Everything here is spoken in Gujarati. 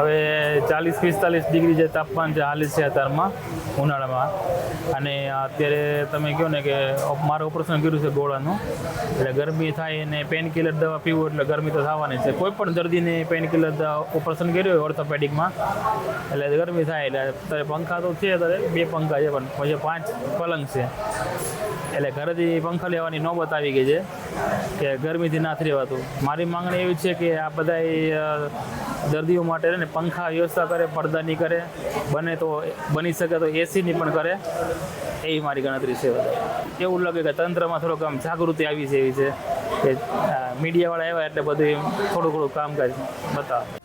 હવે 40-45 ડિગ્રી જે તાપમાન જે હાલે છે અત્યારમાં ઉનાળામાં, અને અત્યારે તમે કહો ને કે મારું ઓપરેશન કર્યું છે ગોળાનું, એટલે ગરમી થાય અને પેન કિલર દવા પીવું એટલે ગરમી તો થવાની છે. કોઈ પણ દર્દીને પેન કિલર ઓપરેશન કર્યું હોય ઓર્થોપેડિકમાં એટલે ગરમી થાય. એટલે અત્યારે પંખા તો છે, અત્યારે 2 પંખા છે, પણ પછી 5 પલંગ છે. એટલે ઘરેથી પંખા લેવાની નોબત આવી ગઈ છે કે ગરમીથી ના રહેવાતું. મારી માંગણી એવી છે કે આ બધા દર્દીઓ માટે ને પંખા વ્યવસ્થા કરે, પડદાની કરે, બની શકે તો એસીની પણ કરે, એવી મારી ગણતરી છે. એવું લાગે કે તંત્રમાં થોડુંક આમ જાગૃતિ આવી છે એવી છે કે મીડિયાવાળા આવ્યા એટલે બધું થોડું કામકાજ બતાવે.